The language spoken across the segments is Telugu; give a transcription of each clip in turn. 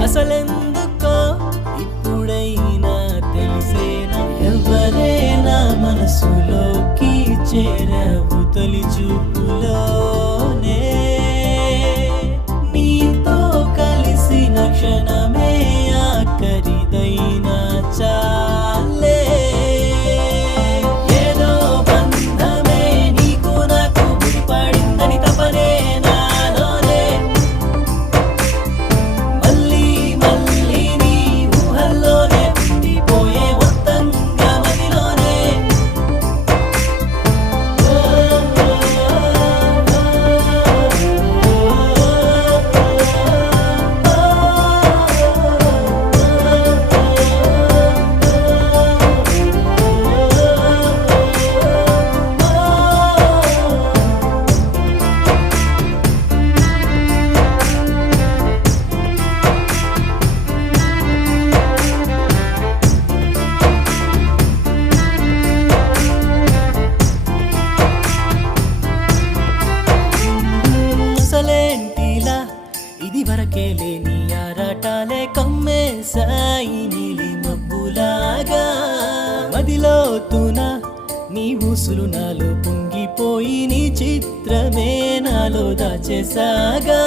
అసలెందుకో ఇప్పుడైనా తెలిసేనా ఎవరైనా మనసులోకి చేరవు తొలి చూపులోనే నీతో కలిసిన క్షణమే ఆఖరిదైనా చాలే ఏదో బంధమే నీకు నాకు ముడిపడిందని తపనే నాలోనే మళ్ళీ మళ్ళీ నీ ఊహల్లోనే ఉండిపోయే మొత్తంగా మదిలోనే అసలేంటిలా ఇది వరకే లేని ఆరాటాలే కమ్మేశాయి నీలి మబ్బులాగా మదిలోతున నీ ఊసులు నాలో పొంగిపోయి నీ చిత్రమే నాలో దాచేసాగా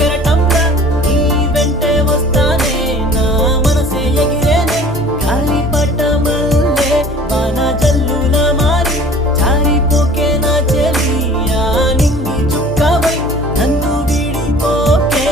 కెరటంలా నీ వెంటే వస్తానే నా మనసే ఎగిరేనే గాలిపటమల్లే వాన జల్లులా మారి జారిపోకే నా చెలియా నింగి చుక్కవై నన్ను విడిపోకే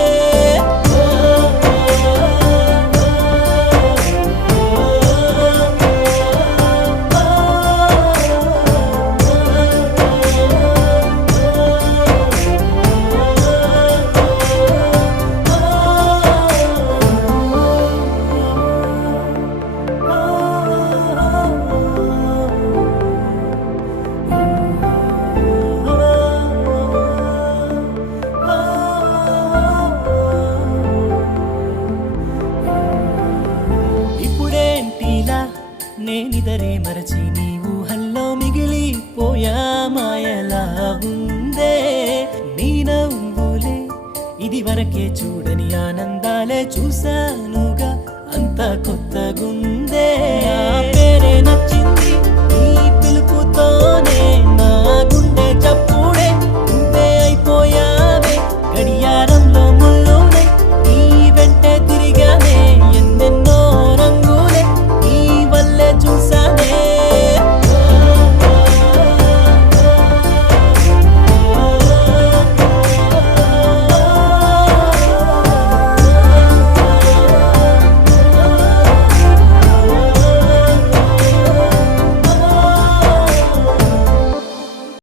ఇప్పుడేంటిలా నేనిదరే మరచి నీ ఊహల్లో మిగిలిపోయా మాయలా ఉందే నీ నవ్వులే ఇది వరకే చూడని ఆనందాలే చూశానుగా అంత కొత్తగుందే నా పేరే నచ్చింది నీ పిలుపుతోనే